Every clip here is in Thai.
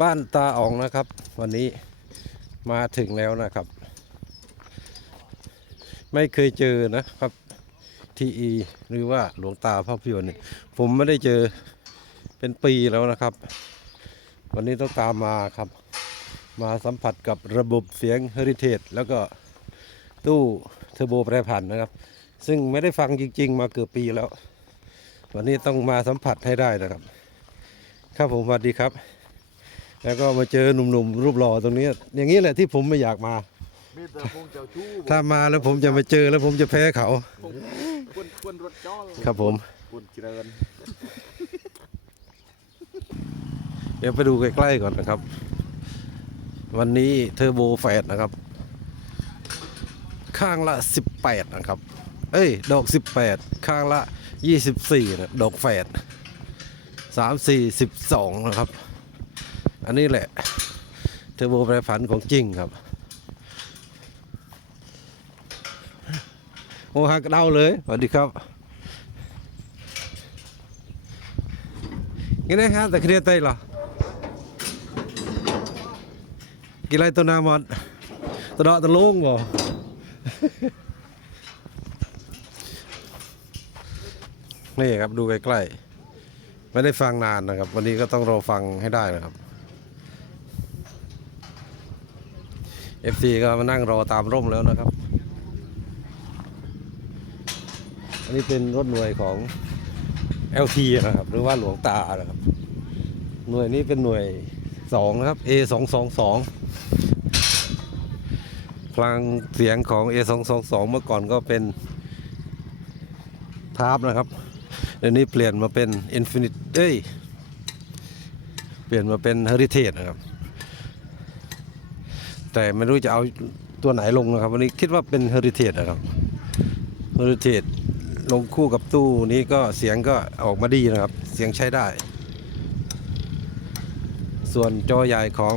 บ้านตาอ๋องนะครับ วันนี้มาถึงแล้วนะครับ ไม่เคยเจอนะครับทีอีหรือว่าหลวงตาภาพยนตร์เนี่ยผมไม่ได้เจอเป็นปีแล้วนะครับ วันนี้ต้องตามมาครับ มาสัมผัสกับระบบเสียงเฮอริเทจแล้วก็ตู้เทอร์โบแปรผันนะครับ ซึ่งไม่ได้ฟังจริง ๆ มาเกือบปีแล้ว วันนี้ต้องมาสัมผัสให้ได้นะครับ ครับผมสวัสดีครับ แล้วก็มาเจอหนุ่มๆรูปหล่อตรงนี้ อย่างนี้แหละที่ผมไม่อยากมา มีแต่พงเจ้าชู้ถ้ามาแล้วผมจะมาเจอแล้วผมจะแพ้เขา คนคนรถจ้อลครับผม คนเจริญเดี๋ยวไปดูใกล้ๆก่อนนะครับ วันนี้เทอร์โบแฟดนะครับ ข้างละ 18 นะครับ เอ้ย ดอก 18 ข้างละ 24นะดอกแฟด3 4 12 นะครับ อันนี้แหละเทอร์โบแปรผันของจริงครับ โอ้หักเดาเลยสวัสดีครับยังไงครับแต่เครียดเต้เหรอกินอะไรตัวหนามอดตัวดอกตัวลุงบ่นี่ครับดูใกล้ๆไม่ได้ฟังนานนะครับ วันนี้ก็ต้องรอฟังให้ได้นะครับ FC ก็มานั่งรอตามร่มแล้วนะครับ อันนี้เป็นรถหน่วยของ LT นะครับ หรือว่าหลวงตานะครับ หน่วยนี้เป็นหน่วยสองนะครับ A สองสองสองพลังเสียงของ A สองสองสองเมื่อก่อนก็เป็นทาร์ปนะครับเดี๋ยวนี้เปลี่ยนมาเป็น Infinite เอ้ย เปลี่ยนมาเป็น Heritage นะครับ แต่ไม่รู้จะเอาตัวไหนลงนะครับ วันนี้คิดว่าเป็น Heritage นะครับ Heritage ลงคู่กับตู้นี้ก็เสียงก็ออกมาดีนะครับ เสียงใช้ได้ ส่วนจอใหญ่ของ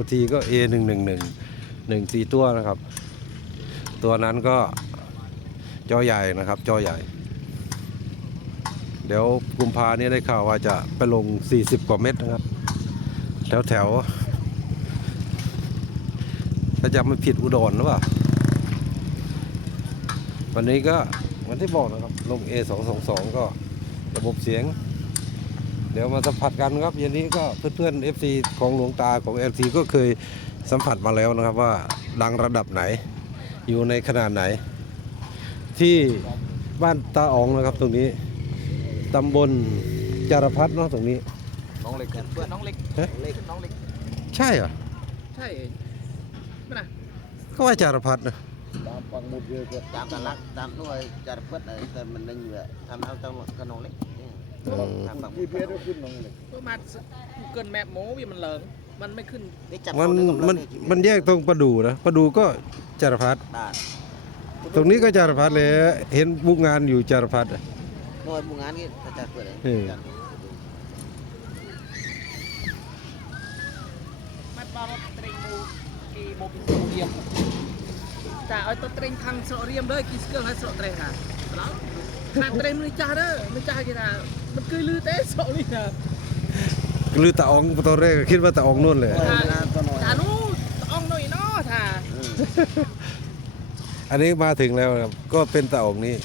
LT ก็ A 1 1 1 1 4ตัวนะครับ ตัวนั้นก็จอใหญ่นะครับ จอใหญ่ เดี๋ยวกุมภานี้ได้ข่าวว่าจะไปลง 40 กว่าเมตรนะครับ แถวแถว ถ้าจำไม่ผิดอุดรหรือเปล่า วันนี้ก็วันที่บอกนะครับ ลง A 2 2 2 ก็ระบบเสียง เดี๋ยวมาสัมผัสกันครับเย็นนี้ก็เพื่อนๆ FC ของหลวงตาของ LT ก็เคยสัมผัสมาแล้วนะครับว่าดังระดับไหน อยู่ในขนาดไหน ที่บ้านตาอ๋องนะครับตรงนี้ตำบลจารพัฒน์เนาะตรงนี้ น้องเล็กกันเพื่อนน้องเล็กเอ๊ะเล็กน้องเล็ก ใช่เหรอ ใช่ไม่ นะก็ว่าจารพัฒน์นะตามฟังหมดเลยก็ตามกันลักตามด้วยจารพัดอะไรแต่มันนึงเลยทำเอาต้องกับน้องเล็กอืมทำฝั่งจีพีเอสขึ้นน้องเล็กเพื่อมาเกินแมปโม้วิมันเหลิงมันไม่ขึ้นได้จับมันมันมันแยกตรงประดูนะประดูก็จารพัฒน์ได้ตรงนี้ก็จารพัฒน์เลยเห็นบุกงานอยู่จารพัฒน์อะโดยบุงานนี่จะจัดเปิดเลยเออมันบารเตรงมู กีโมบิโซเรียมតែឲ្យទៅត្រេងខាងស្រករៀមលើគីស្គលឲ្យស្រកត្រេងណាឡោខាងត្រេងនេះចាស់เด้อមិនចាស់គេថាមិនគឺលឺទេស្រកនេះណា หรือตาอ๋องตอนแรกก็คิดว่าตาอ๋องนู่นเลย ថាថានោះត្អងនោះឯណោះថា อันนี้มาถึงแล้วครับ ก็เป็นตาอ๋องนี้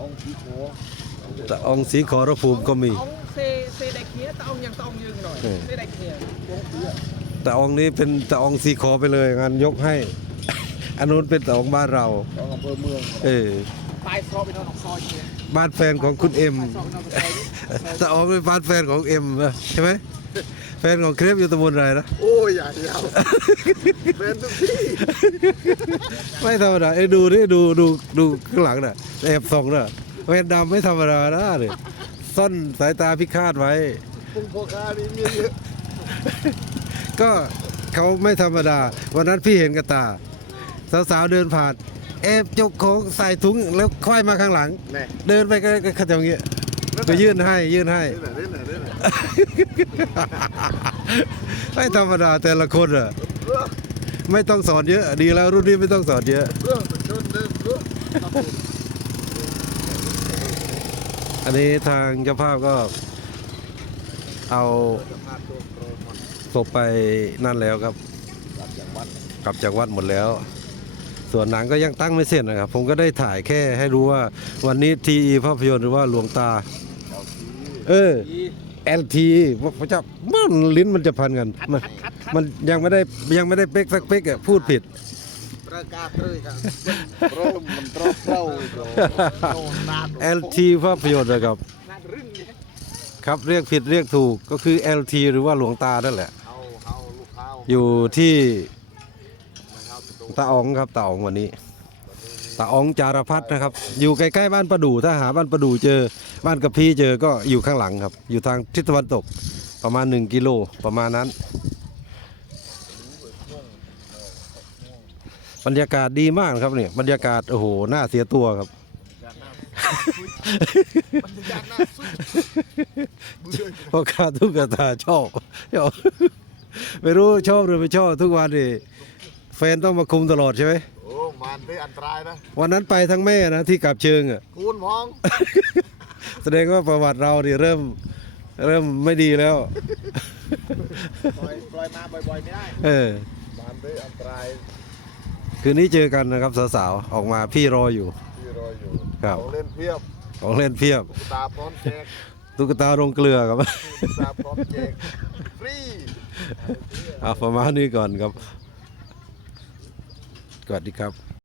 องค์พี่โค ตะองสีขอระภูมิก็มี ตะองยังตะองยืนหน่อยเตะองนี้เป็นตะองสีขอไปเลยงานยกให้ อันนู้นเป็นตะองบ้านเราเอองายซอไปนอนซอยบ้านแฟนของคุณเอ็มซต่ตะองเป็นบ้านแฟนของเอ็มใช่ไหมแฟนของเครปอยู่ตำบลอะไรนะโอ้ยใหญ่ยาวแฟนทุกที่ไม่ธรรมดาเอ้ดูนี่ดูดูดูข้างหลังน่ะแอบส่องน่ะ แว่นดำไม่ธรรมดานะเนี่ยซ่อนสายตาพิฆาตไว้พุงโพคานี่มีเยอะก็เขาไม่ธรรมดา วันนั้นพี่เห็นกับตา สาวๆเดินผ่าน แอบจกของใส่ถุงแล้วค่อยมาข้างหลัง แน่เดินไปก็ก็ขาจะอย่างเงี้ยก็ยื่นให้ ยื่นให้ เล่นไหนเล่นหนเล่นหนไม่ธรรมดาแต่ละคนอะไม่ต้องสอนเยอะ ดีแล้วรุ่นนี้ไม่ต้องสอนเยอะเออชนเดินเอออั นนี้ทางเจ้าภาพก็เอาศพไปนั่นแล้วครับ กลับจากวัดหมดแล้ว ส่วนหนังก็ยังตั้งไม่เสร็จนะครับ ผมก็ได้ถ่ายแค่ให้รู้ว่าวันนี้ทีภาพยนตร์หรือว่าหลวงตาเจ้าที่เออ LT ว่าพระเจ้ามันลิ้นมันจะพันกัน มันมันยังไม่ได้ยังไม่ได้เป๊กสักเป๊กอะพูดผิดประกาศเลยครับ LT ภาพยนตร์นะครับนาดรึ่งเนี่ยครับเรียกผิดเรียกถูกก็คือ LT หรือว่าหลวงตานั่นแหละ อยู่ที่ตาอ๋องครับตาอ๋องวันนี้ตาอ๋องจารพัฒนะครับ อยู่ใกล้ๆบ้านประดู่ถ้าหาบ้านประดู่เจอบ้านกระพีเจอก็อยู่ข้างหลังครับ อยู่ทางทิศตะวันตกประมาณ 1 กิโลประมาณนั้น บรรยากาศดีมากนะครับเนี่ยบรรยากาศโอ้โหน่าเสียตัวครับบรรยากาศน่าสุดเบื่อเพราะข้าทุกตาชอบชอบไม่รู้ชอบหรือไม่ชอบทุกวันนี่แฟนต้องมาคุมตลอดใช่ไหมโอ้มันได้อันตรายนะวันนั้นไปทั้งแม่นะที่กลับเชิงอะคูณมอง แสดงว่าประวัติเราเนี่ยเริ่มเริ่มไม่ดีแล้ว ปล่อยปล่อยมาบ่อยๆไม่ได้ เออมันได้อันตราย คืนนี้เจอกันนะครับสาวๆออกมาพี่รออยู่ ที่รออยู่ครับ ของเล่นเพียบของเล่นเพียบ ตุ๊กตาพร้อมแจกตุ๊กตาโรงเกลือครับ ตุ๊กตาพร้อมแจกฟรี เอาประมาณนี้ก่อนครับสวัสดีครับ